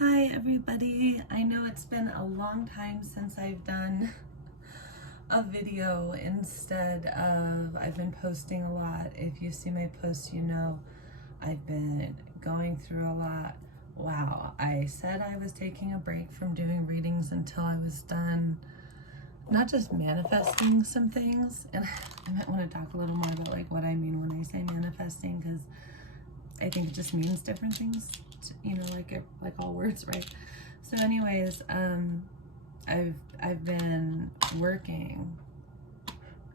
Hi everybody, I know it's been a long time since I've done a video instead of, I've been posting a lot. If you see my posts, you know I've been going through a lot. Wow, I said I was taking a break from doing readings until I was done not just manifesting some things, and I might want to talk a little more about like what I mean when I say manifesting, because I think it just means different things, you know, like all words, right? So anyways, I've been working, you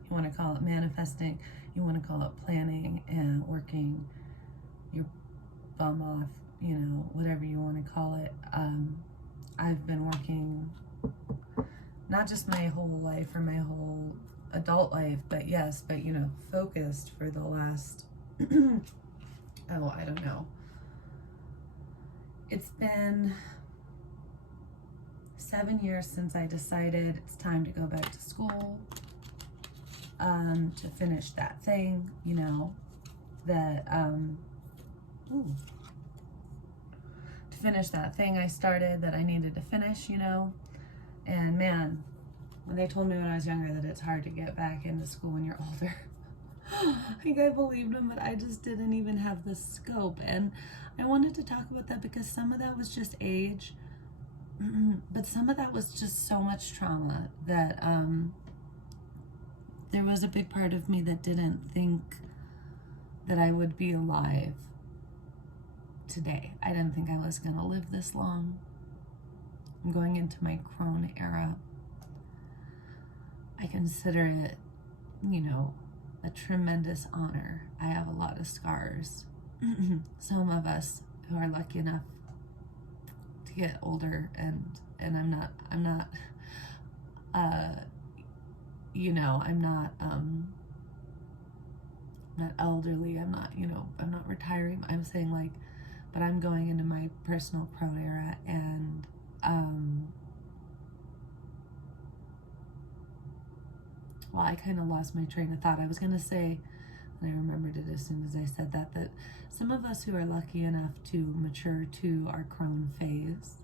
want to call it manifesting, you want to call it planning and working your bum off, you know, whatever you want to call it. I've been working not just my whole life or my whole adult life, but yes, but you know, focused for the last oh, I don't know. It's been 7 years since I decided it's time to go back to school, to finish that thing, you know, that, to finish that thing I started that I needed to finish, you know. And man, when they told me when I was younger that it's hard to get back into school when you're older, I think I believed them, but I just didn't even have the scope. And I wanted to talk about that because some of that was just age, but some of that was just so much trauma that there was a big part of me that didn't think that I would be alive today. I didn't think I was going to live this long. I'm going into my crone era. I consider it, you know, a tremendous honor. I have a lot of scars. Some of us who are lucky enough to get older, and I'm not you know, I'm not elderly, I'm not, you know, I'm not retiring. I'm saying like, but I'm going into my personal crone era, and well, I kind of lost my train of thought. I was going to say, and I remembered it as soon as I said that, that some of us who are lucky enough to mature to our crone phase,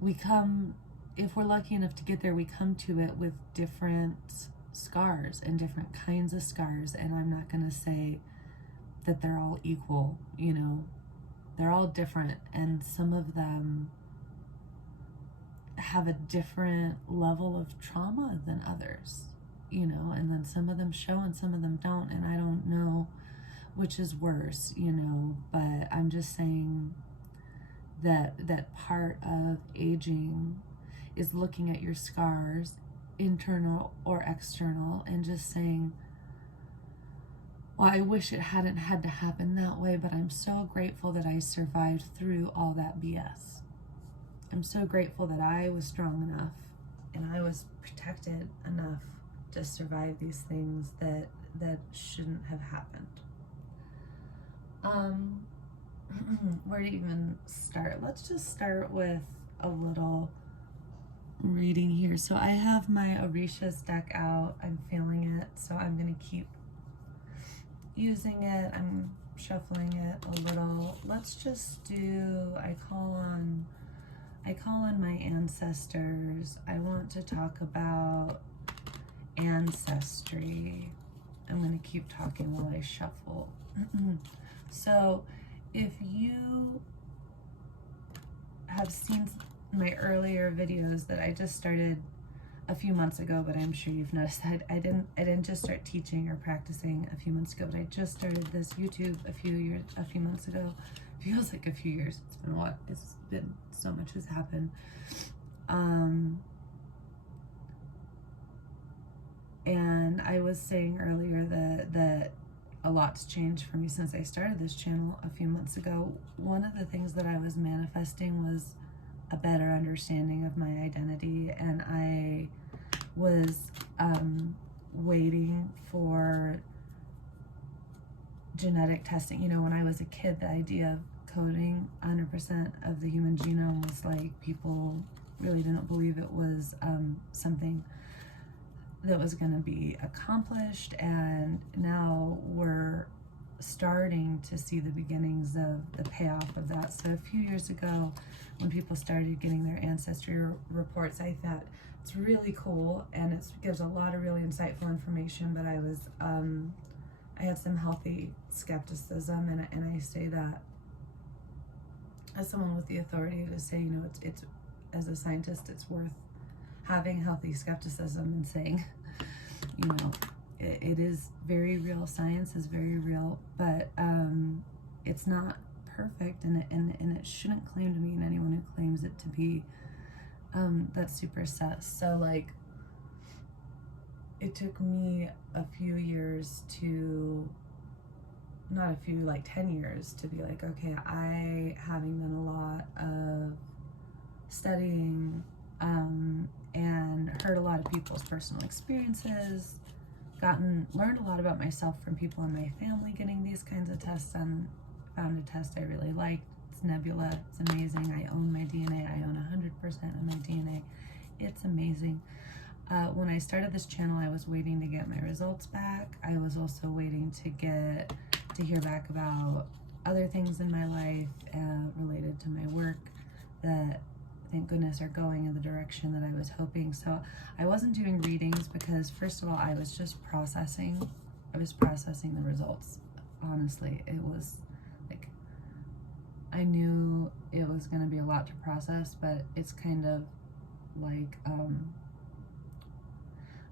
we come, if we're lucky enough to get there, we come to it with different scars and different kinds of scars. And I'm not going to say that they're all equal, you know, they're all different. And some of them have a different level of trauma than others, you know, and then some of them show and some of them don't, and I don't know which is worse, you know, but I'm just saying that part of aging is looking at your scars, internal or external, and just saying, well, I wish it hadn't had to happen that way, but I'm so grateful that I survived through all that BS. I'm so grateful that I was strong enough and I was protected enough to survive these things that shouldn't have happened. Where to even start? Let's just start with a little reading here. So I have my Orisha's deck out. I'm feeling it, so I'm going to keep using it. I'm shuffling it a little. Let's just do, I call on my ancestors. I want to talk about ancestry. I'm going to keep talking while I shuffle. So if you have seen my earlier videos that I just started a few months ago, but I'm sure you've noticed that I didn't just start teaching or practicing a few months ago, but I just started this YouTube a few months ago. Feels like a few years. It's been a while. It's been, so much has happened. And I was saying earlier that a lot's changed for me since I started this channel a few months ago. One of the things that I was manifesting was a better understanding of my identity, and I was waiting for genetic testing. You know, when I was a kid, the idea of coding 100% of the human genome was like, people really didn't believe it was something that was going to be accomplished, and now we're starting to see the beginnings of the payoff of that. So a few years ago, when people started getting their ancestry reports, I thought it's really cool, and it gives a lot of really insightful information, but I had some healthy skepticism, and I say that as someone with the authority to say, you know, it's as a scientist, it's worth having healthy skepticism and saying, you know, it is very real. Science is very real, but it's not perfect, and it shouldn't claim to mean anyone who claims it to be that's super sus. So like, it took me a few years to, not a few, like 10 years to be like, okay, I, having done a lot of studying and heard a lot of people's personal experiences, learned a lot about myself from people in my family getting these kinds of tests, and found a test I really liked. It's Nebula. It's amazing. I own my DNA. I own 100% of my DNA. It's amazing. When I started this channel, I was waiting to get my results back. I was also waiting to hear back about other things in my life related to my work that, thank goodness, are going in the direction that I was hoping. So I wasn't doing readings because, first of all, I was just processing. I was processing the results. Honestly, it was like, I knew it was going to be a lot to process, but it's kind of like,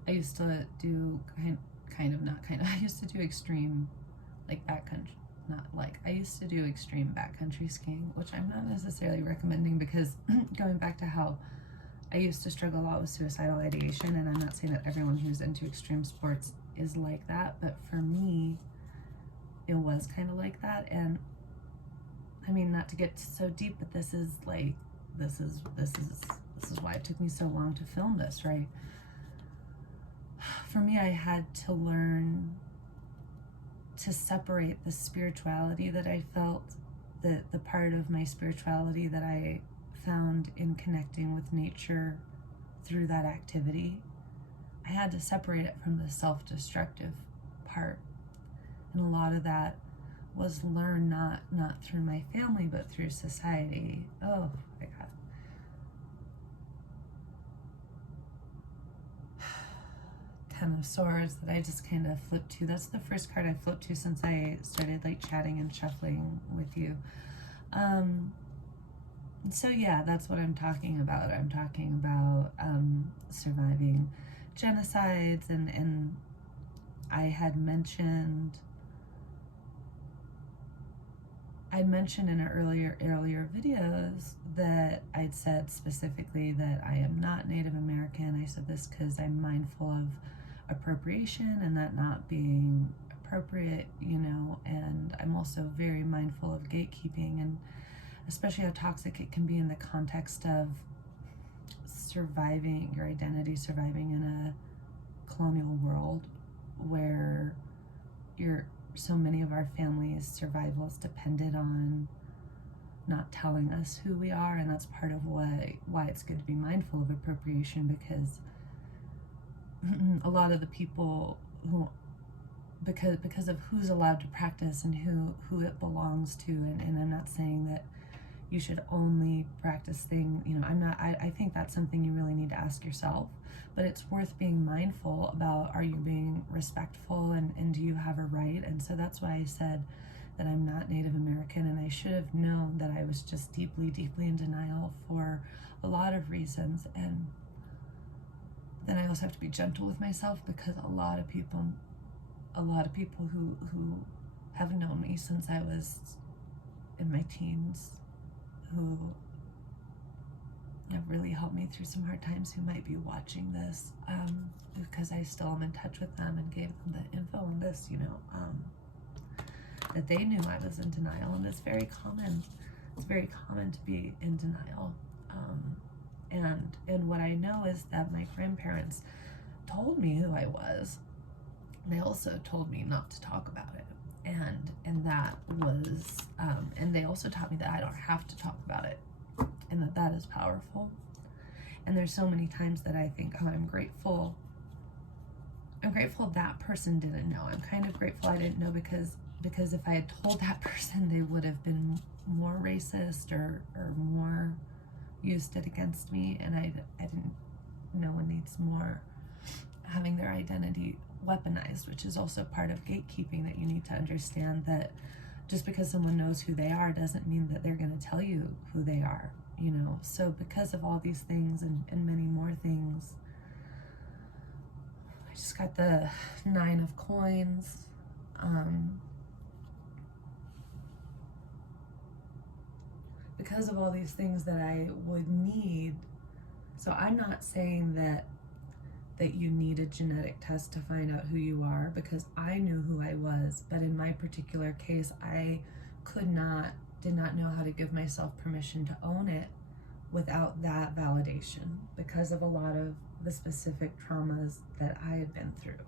I used to do I used to do extreme, like, backcountry. I used to do extreme backcountry skiing, which I'm not necessarily recommending, because going back to how I used to struggle a lot with suicidal ideation, and I'm not saying that everyone who's into extreme sports is like that, but for me, it was kind of like that. And I mean, not to get so deep, but this is why it took me so long to film this, right? For me, I had to learn to separate the spirituality that I felt, the part of my spirituality that I found in connecting with nature through that activity. I had to separate it from the self-destructive part. And a lot of that was learned not through my family, but through society. Oh my God. 10 of Swords that I just kind of flipped to. That's the first card I flipped to since I started like chatting and shuffling with you. So yeah, that's what I'm talking about. I'm talking about surviving genocides, and I had mentioned in earlier videos that I'd said specifically that I am not Native American. I said this because I'm mindful of appropriation and that not being appropriate, you know, and I'm also very mindful of gatekeeping, and especially how toxic it can be in the context of surviving your identity, surviving in a colonial world where so many of our families' survival is dependent on not telling us who we are, and that's part of why it's good to be mindful of appropriation, because a lot of the people who, because of who's allowed to practice and who it belongs to, and I'm not saying that you should only practice things, you know, I think that's something you really need to ask yourself, but it's worth being mindful about, are you being respectful, and do you have a right? And so that's why I said that I'm not Native American, and I should have known that I was just deeply, deeply in denial for a lot of reasons. And then I also have to be gentle with myself, because a lot of people who have known me since I was in my teens, who have really helped me through some hard times, who might be watching this, because I still am in touch with them and gave them the info on this, you know, that they knew I was in denial. And it's very common to be in denial. And what I know is that my grandparents told me who I was. They also told me not to talk about it. And that was, and they also taught me that I don't have to talk about it, and that is powerful. And there's so many times that I think, oh, I'm grateful that person didn't know. I'm kind of grateful I didn't know, because because if I had told that person, they would have been more racist or more used it against me, and I didn't. No one needs more having their identity weaponized, which is also part of gatekeeping, that you need to understand that just because someone knows who they are doesn't mean that they're going to tell you who they are, you know. So because of all these things and many more things, I just got the 9 of coins. Because of all these things that I would need. So I'm not saying that you need a genetic test to find out who you are, because I knew who I was, but in my particular case, I did not know how to give myself permission to own it without that validation, because of a lot of the specific traumas that I had been through.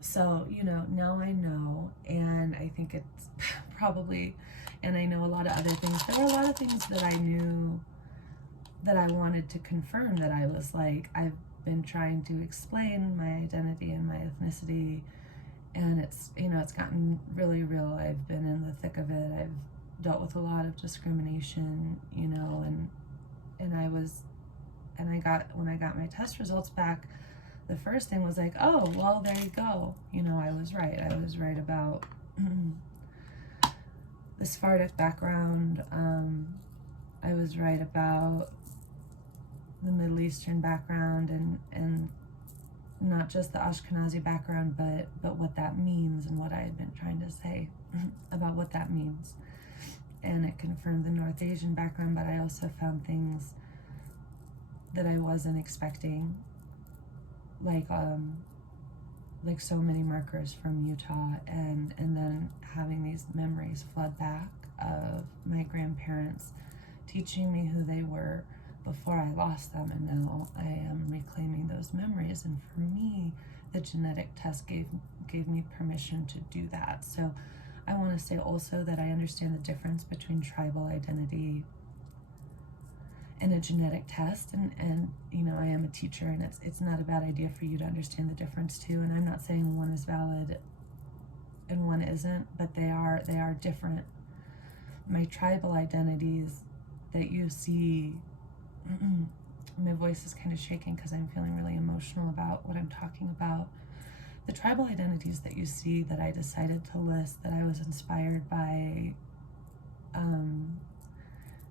So, you know, now I know, and I think it's probably, and I know a lot of other things. There were a lot of things that I knew that I wanted to confirm, that I was like, I've been trying to explain my identity and my ethnicity, and it's, you know, it's gotten really real. I've been in the thick of it. I've dealt with a lot of discrimination, you know, and when I got my test results back, the first thing was like, oh, well, there you go. You know, I was right. I was right about the Sephardic background. I was right about the Middle Eastern background, and not just the Ashkenazi background, but what that means and what I had been trying to say about what that means. And it confirmed the North Asian background, but I also found things that I wasn't expecting, like so many markers from Utah, and then having these memories flood back of my grandparents teaching me who they were before I lost them, and now I am reclaiming those memories. And for me, the genetic test gave me permission to do that. So I want to say also that I understand the difference between tribal identity and a genetic test, and you know, I am a teacher, and it's not a bad idea for you to understand the difference too. And I'm not saying one is valid and one isn't, but they are different. My tribal identities that you see, my voice is kind of shaking because I'm feeling really emotional about what I'm talking about. The tribal identities that you see that I decided to list, that I was inspired by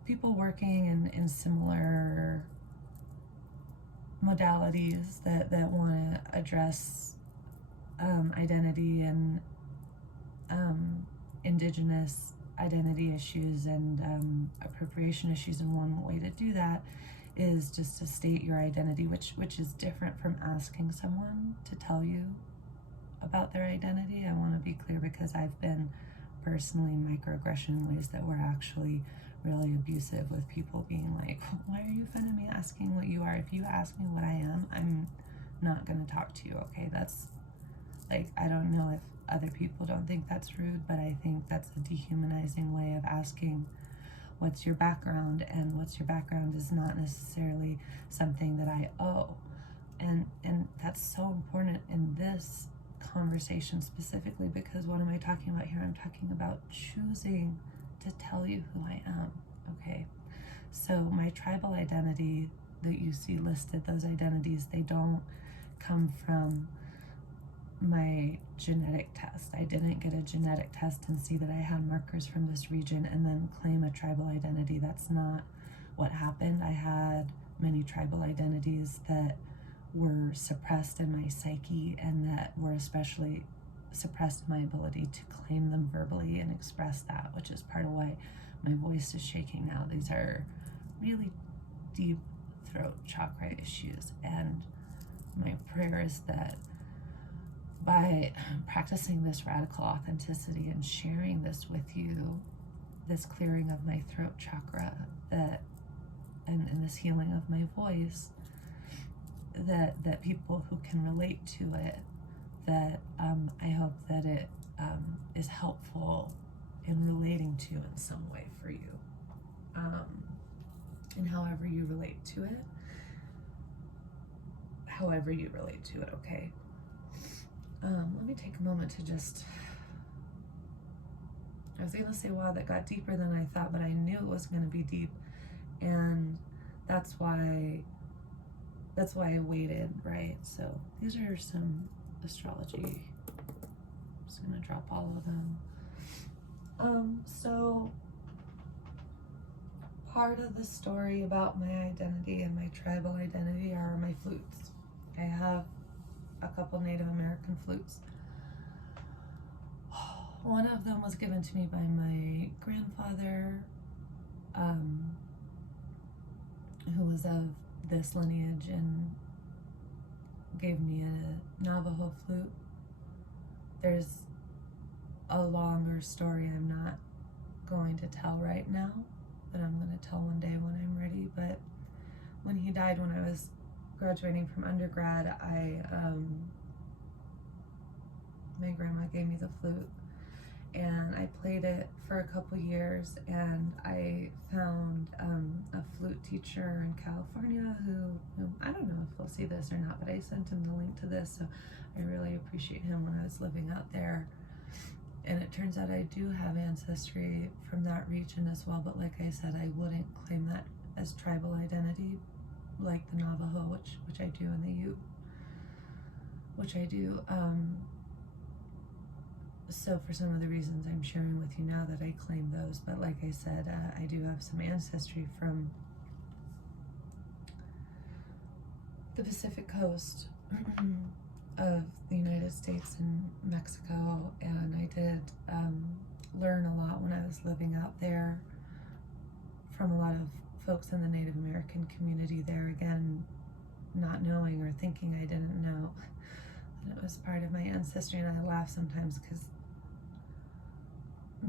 people working in similar modalities that want to address identity and indigenous identity issues and appropriation issues. And one way to do that is just to state your identity, which is different from asking someone to tell you about their identity. I want to be clear, because I've been personally microaggression in ways that were actually really abusive, with people being like, why are you offending me asking what you are? If you ask me what I am, I'm not going to talk to you, okay? That's like, I don't know if other people don't think that's rude, but I think that's a dehumanizing way of asking what's your background, and what's your background is not necessarily something that I owe. And that's so important in this conversation specifically, because what am I talking about here? I'm talking about choosing to tell you who I am, okay? So my tribal identity that you see listed, those identities, they don't come from my genetic test. I didn't get a genetic test and see that I had markers from this region and then claim a tribal identity. That's not what happened. I had many tribal identities that were suppressed in my psyche, and that were especially suppressed in my ability to claim them verbally and express that, which is part of why my voice is shaking now. These are really deep throat chakra issues, and my prayer is that by practicing this radical authenticity and sharing this with you, this clearing of my throat chakra, that and this healing of my voice, that people who can relate to it, that I hope that it is helpful in relating to in some way for you, and however you relate to it, okay? Let me take a moment to just I was going to say, wow, that got deeper than I thought, but I knew it was going to be deep. And that's why I waited, right? So these are some astrology. I'm just going to drop all of them. So part of the story about my identity and my tribal identity are my flutes. I have a couple Native American flutes. One of them was given to me by my grandfather, who was of this lineage, and gave me a Navajo flute. There's a longer story I'm not going to tell right now, that I'm going to tell one day when I'm ready. But when he died, when I was graduating from undergrad, my grandma gave me the flute, and I played it for a couple years, and I found a flute teacher in California who I don't know if he'll see this or not, but I sent him the link to this, so I really appreciate him when I was living out there. And it turns out I do have ancestry from that region as well, but like I said, I wouldn't claim that as tribal identity like the Navajo, which I do, and the Ute, which I do. So for some of the reasons I'm sharing with you now, that I claim those, but like I said, I do have some ancestry from the Pacific coast of the United States and Mexico, and I did learn a lot when I was living out there from a lot of folks in the Native American community there, again, not knowing or thinking I didn't know that it was part of my ancestry. And I laugh sometimes because,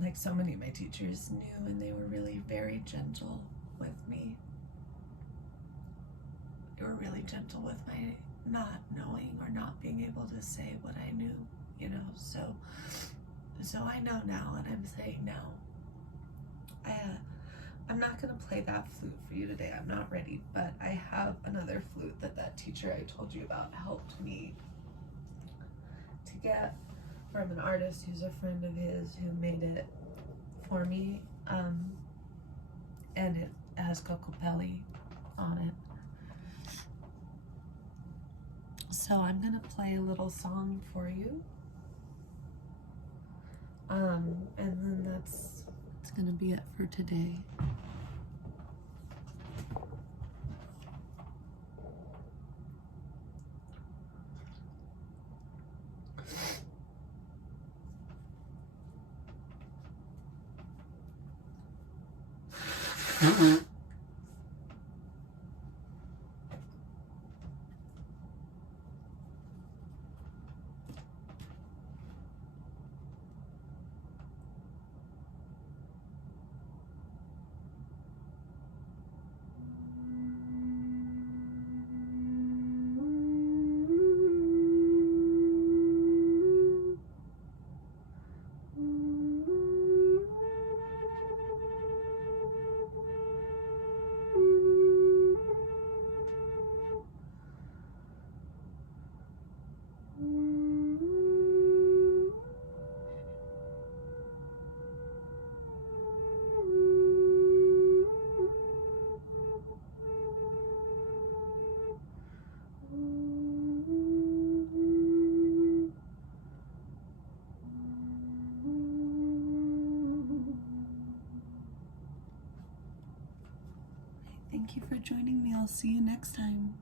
like so many of my teachers knew, and they were really very gentle with me. They were really gentle with my not knowing or not being able to say what I knew, you know. So I know now, and I'm saying now. I'm not going to play that flute for you today. I'm not ready, but I have another flute that teacher I told you about helped me to get from an artist who's a friend of his, who made it for me, and it has Kokopelli on it. So I'm going to play a little song for you, and then that's going to be it for today. Thank you for joining me. I'll see you next time.